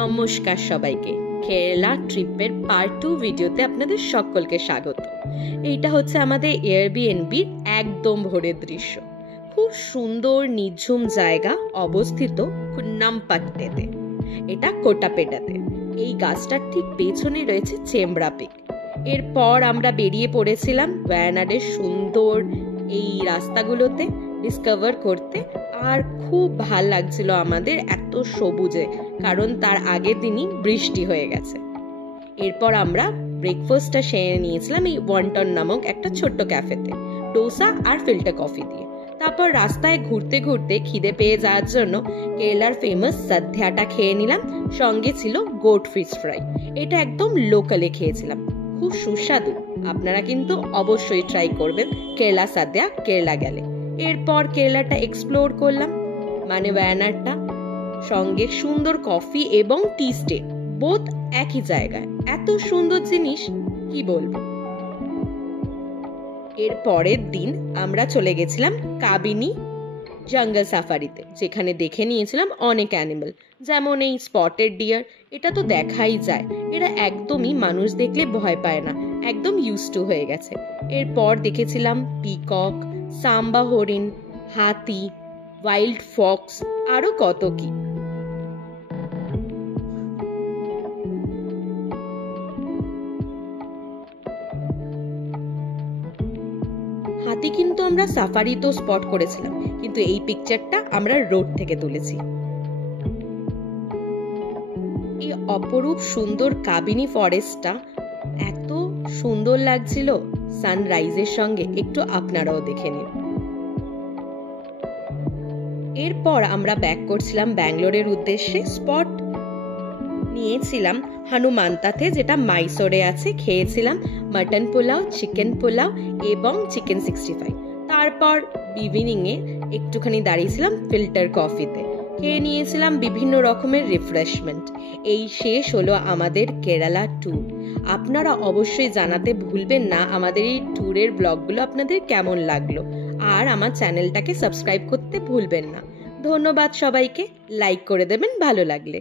নমস্কার সবাইকে। কেরালা ট্রিপের পার্ট 2 ভিডিওতে আপনাদের সকলকে স্বাগত। এইটা হচ্ছে আমাদের এয়ারবিএনবির একদম ভোরের দৃশ্য। খুব সুন্দর নিঝুম জায়গা অবস্থিত কুন্নামপাট্টেতে। এটা কোটাপেটাতে। এই গাছটার ঠিক পেছনে রয়েছে চেমব্রা পিক। এরপর আমরা বেরিয়ে পড়েছিলাম ওয়ায়ানাডের সুন্দর এই রাস্তাগুলোতে ডিসকভার করতে। আর খুব ভাল লাগছিল আমাদের এত সবুজে, কারণ তার আগের দিনই বৃষ্টি হয়ে গেছে। এরপর আমরা ব্রেকফাস্টটা সেরে নিয়েছিলাম এই ওয়ান্টন নামক একটা ছোট্ট ক্যাফেতে, ডোসা আর ফিল্টার কফি দিয়ে। তারপর রাস্তায় ঘুরতে ঘুরতে খিদে পেয়ে যাওয়ার জন্য কেরালার ফেমাস সাদ্যাটা খেয়ে নিলাম। সঙ্গে ছিল গোট ফিশ ফ্রাই। এটা একদম লোকালে খেয়েছিলাম, খুব সুস্বাদু। আপনারা কিন্তু অবশ্যই ট্রাই করবেন কেরালা সাদ্যা কেরালা গেলে। এরপর কেরালাটা এক্সপ্লোর করলাম, মানে ওয়ায়ানাডটা। সঙ্গে সুন্দর কফি এবং টি স্টে, বোথ একই জায়গায়। এত সুন্দর জিনিস কি বলবো। এর পরের দিন আমরা চলে গেছিলাম কাবিনি জঙ্গল সাফারিতে, যেখানে দেখে নিয়েছিলাম অনেক অ্যানিমেল, যেমন এই স্পটেড ডিয়ার। এটা তো দেখাই যায়, এরা একদমই মানুষ দেখলে ভয় পায় না, একদম ইউজ টু হয়ে গেছে। এরপর দেখেছিলাম পিকক, সাম্বা হরিণ, হাতি, ওয়াইল্ড ফক্স, আরো কত কি। হাতি কিন্তু আমরা সাফারিতেও স্পট করেছিলাম, কিন্তু এই পিকচারটা আমরা রোড থেকে তুলেছি। এই অপরূপ সুন্দর কাবিনি ফরেস্টটা এত সুন্দর লাগছিল সানরাইজের সঙ্গে, একটু আপনারাও দেখে নিন। এরপর আমরা ব্যাক করছিলাম ব্যাঙ্গালোরের উদ্দেশ্যে। স্পট নিয়েছিলাম হনুমান্তাতে, যেটা মাইসোরে আছে। খেয়েছিলাম মাটন পোলাও, চিকেন পোলাও এবং চিকেন 65। তারপর ইভিনিং এ একটুখানি দাঁড়িয়েছিলাম ফিল্টার কফিতে, খেয়ে নিয়েছিলাম বিভিন্ন রকমের রিফ্রেশমেন্ট। এই শেষ হলো আমাদের কেরালা ট্যুর। আপনারা অবশ্যই জানাতে ভুলবেন না আমাদের এই ট্যুরের ব্লগগুলো আপনাদের কেমন লাগলো, আর আমার চ্যানেলটাকে সাবস্ক্রাইব করতে ভুলবেন না। ধন্যবাদ সবাইকে, লাইক করে দেবেন ভালো লাগলে।